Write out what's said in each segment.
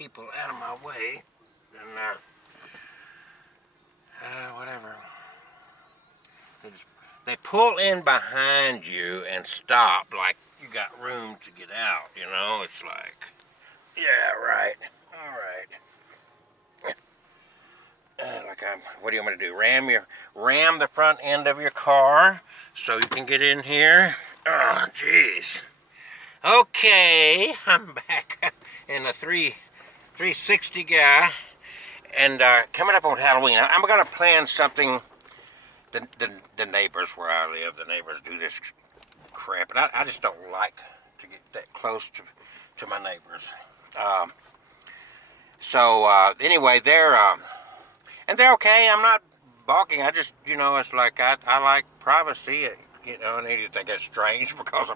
people out of my way, then whatever. They pull in behind you and stop like you got room to get out. It's like, yeah, right, all right. What do you want me to do? Ram the front end of your car so you can get in here? Oh, jeez. Okay, I'm back in the 360 guy, and coming up on Halloween, I'm gonna plan something. The neighbors where I live, the neighbors do this crap, and I just don't like to get that close to my neighbors. Anyway, and they're okay. I'm not balking. I just, it's like I like privacy. And they think that's strange because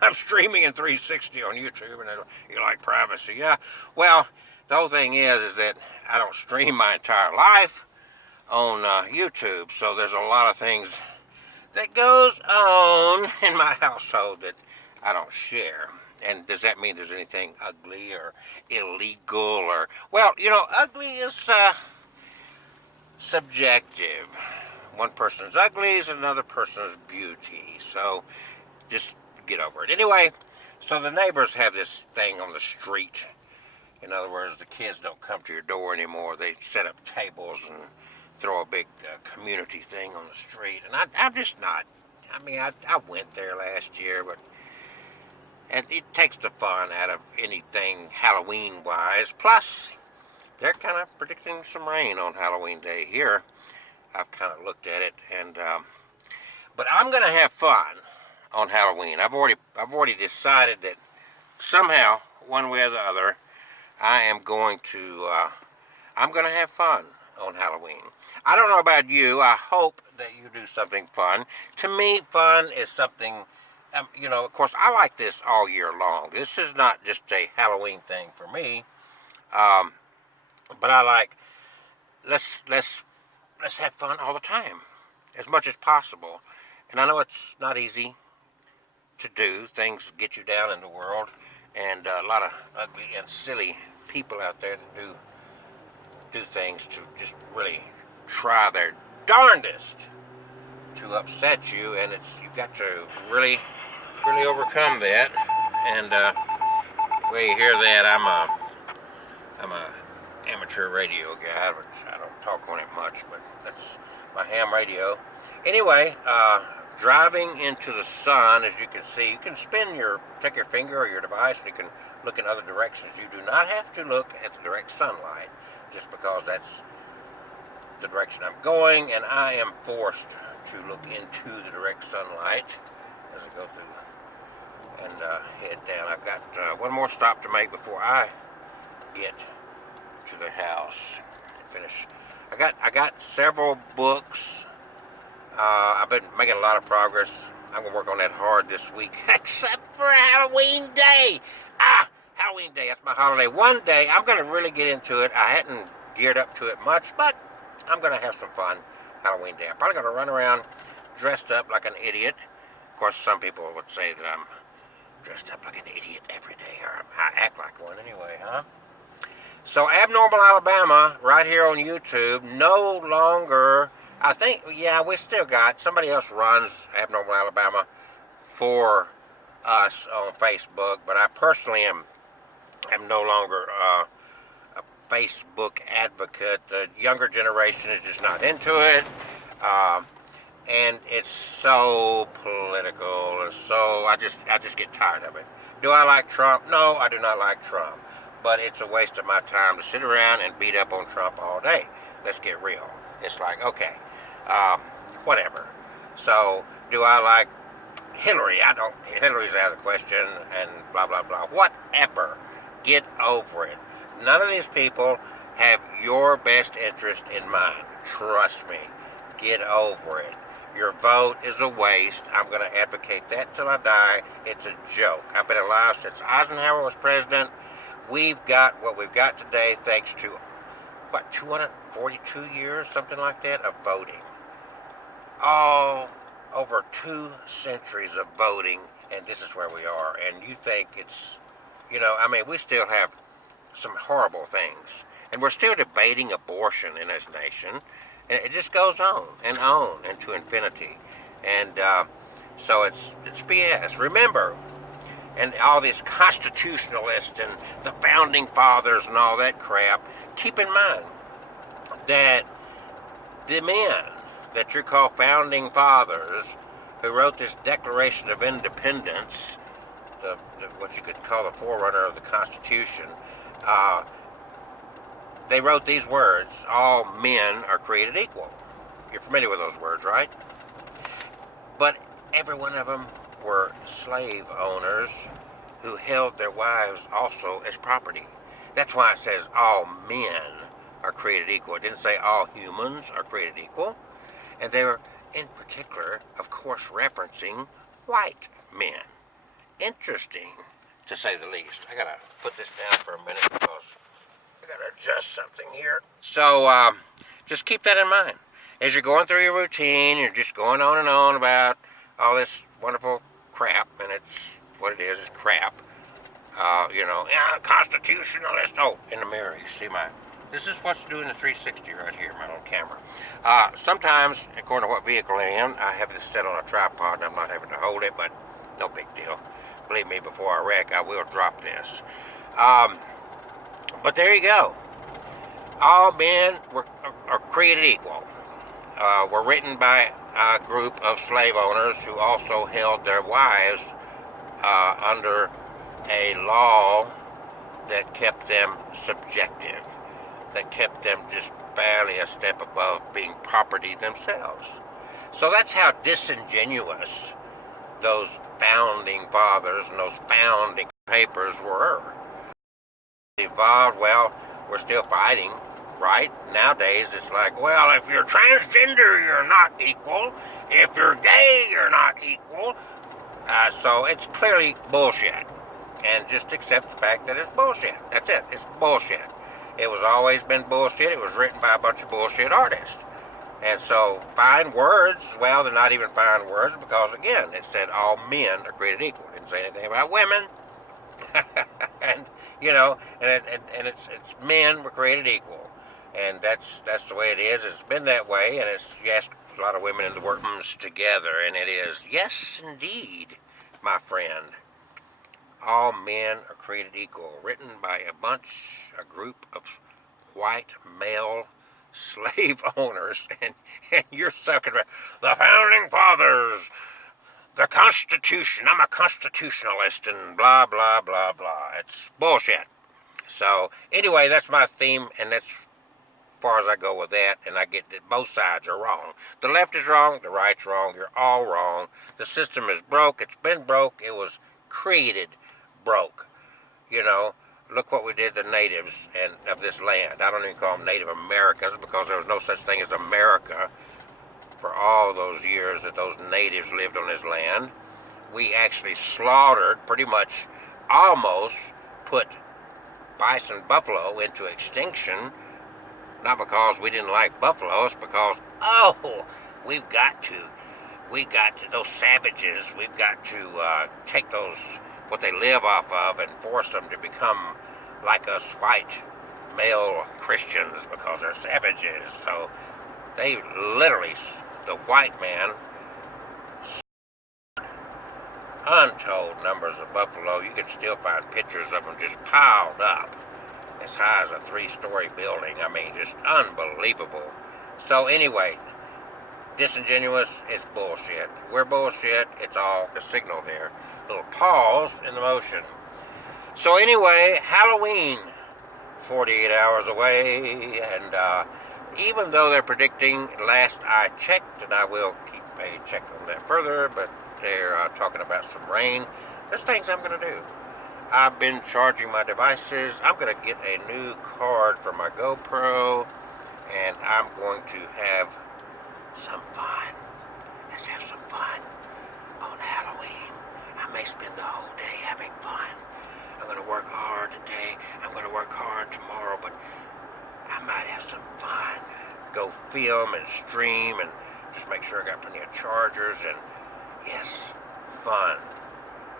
I'm streaming in 360 on YouTube, and you like privacy. Yeah. Well, the whole thing is that I don't stream my entire life on YouTube, so there's a lot of things that goes on in my household that I don't share. And does that mean there's anything ugly or illegal or, well, ugly is subjective. One person's ugly is another person's beauty. So just get over it. Anyway, so the neighbors have this thing on the street. In other words, the kids don't come to your door anymore. They set up tables and throw a big community thing on the street. And I'm just not. I went there last year, but it takes the fun out of anything Halloween-wise. Plus, they're kind of predicting some rain on Halloween Day here. I've kind of looked at it, but I'm gonna have fun on Halloween. I've already decided that somehow, one way or the other, I'm gonna have fun on Halloween. I don't know about you. I hope that you do something fun. To me, fun is something. Of course, I like this all year long. This is not just a Halloween thing for me. But I like let's have fun all the time, as much as possible. And I know it's not easy to do. Things get you down in the world, and a lot of ugly and silly people out there that do things to just really try their darndest to upset you, and you've got to really overcome that. And when you hear that, I'm a amateur radio guy, but I don't talk on it much, but that's my ham radio. Anyway, driving into the sun, as you can see, you can take your finger or your device, and you can look in other directions. You do not have to look at the direct sunlight, just because that's the direction I'm going, and I am forced to look into the direct sunlight as I go through and head down. I've got one more stop to make before I get to the house. Finish. I got several books. I've been making a lot of progress. I'm gonna work on that hard this week, except for Halloween Day. Halloween Day, that's my holiday. One day I'm gonna really get into it. I hadn't geared up to it much, but I'm gonna have some fun Halloween Day. I'm probably gonna run around dressed up like an idiot. Of course, some people would say that I'm dressed up like an idiot every day, or I act like one anyway, huh? So Abnormal Alabama, right here on YouTube, no longer, I think, yeah, we still got, somebody else runs Abnormal Alabama for us on Facebook, but I personally am no longer a Facebook advocate. The younger generation is just not into it, and it's so political, and so I just get tired of it. Do I like Trump? No, I do not like Trump. But it's a waste of my time to sit around and beat up on Trump all day. Let's get real. It's like, okay, whatever. So, do I like Hillary? Hillary's out of the question, and blah, blah, blah. Whatever. Get over it. None of these people have your best interest in mind. Trust me. Get over it. Your vote is a waste. I'm going to advocate that till I die. It's a joke. I've been alive since Eisenhower was president. We've got what we've got today thanks to, 242 years, something like that, of voting. All over 2 centuries of voting, and this is where we are. And you think it's, we still have some horrible things. And we're still debating abortion in this nation. And it just goes on into infinity. And so it's BS. Remember, and all these constitutionalists and the founding fathers and all that crap, keep in mind that the men that you call founding fathers who wrote this Declaration of Independence, what you could call the forerunner of the Constitution, they wrote these words: all men are created equal. You're familiar with those words, right? But every one of them were slave owners who held their wives also as property. That's why it says all men are created equal. It didn't say all humans are created equal. And they were, in particular, of course, referencing white men. Interesting, to say the least. I gotta put this down for a minute because I gotta adjust something here. So just keep that in mind. As you're going through your routine, you're just going on and on about all this wonderful crap, and it's what it is crap. Constitutionalist. Oh, in the mirror, you see this is what's doing the 360 right here, my little camera. Sometimes, according to what vehicle I'm in, I have this set on a tripod and I'm not having to hold it, but no big deal. Believe me, before I wreck, I will drop this. But there you go. All men are created equal. Were written by a group of slave owners who also held their wives under a law that kept them subjective, that kept them just barely a step above being property themselves. So that's how disingenuous those founding fathers and those founding papers were. Evolved, well, we're still fighting, right? Nowadays it's like, well, if you're transgender, you're not equal. If you're gay, you're not equal. So it's clearly bullshit. And just accept the fact that it's bullshit. That's it. It's bullshit. It was always been bullshit. It was written by a bunch of bullshit artists. And so fine words, well, they're not even fine words because, again, it said all men are created equal. It didn't say anything about women. And, and it's men were created equal. And that's the way it is. It's been that way. And it's, yes, a lot of women in the workers together. And it is, yes, indeed, my friend. All men are created equal, written by a group of white male slave owners, and you're talking about the founding fathers, the Constitution. I'm a constitutionalist, and blah blah blah blah. It's bullshit. So anyway, that's my theme, and that's as far as I go with that. And I get that both sides are wrong. The left is wrong, the right's wrong. You're all wrong. The system is broke. It's been broke. It was created broke. Look what we did to natives and of this land. I don't even call them Native Americans because there was no such thing as America for all those years that those natives lived on this land. We actually slaughtered, pretty much almost put bison buffalo into extinction, not because we didn't like buffaloes, because, we've got to, those savages, we've got to take those, what they live off of, and force them to become like us white male Christians because they're savages. So they literally, the white man, untold numbers of buffalo. You can still find pictures of them just piled up as high as a 3-story building. I mean, just unbelievable. So anyway, disingenuous is bullshit. We're bullshit. It's all a signal there. Little pause in the motion. So anyway, Halloween, 48 hours away, and even though they're predicting, last I checked, and I will keep a check on that further, but they're talking about some rain. There's things I'm going to do. I've been charging my devices. I'm going to get a new card for my GoPro, and I'm going to have some fun. Let's have some fun on Halloween. I may spend the whole day having fun. I'm going to work hard today. I'm going to work hard tomorrow, but I might have some fun. Go film and stream and just make sure I got plenty of chargers and, yes, fun.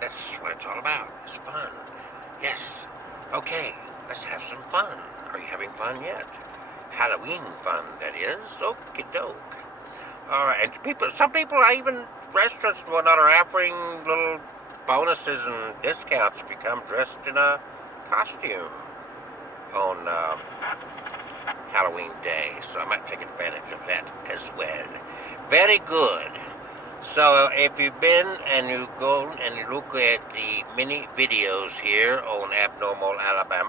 That's what it's all about. It's fun. Yes. Okay. let's have some fun. Are you having fun yet? Halloween fun, that is. Okie doke. All right, and some people, even restaurants and whatnot, are offering little bonuses and discounts if you come dressed in a costume on Halloween Day. So I might take advantage of that as well. Very good. So if you've been and you go and you look at the mini videos here on Abnormal Alabama,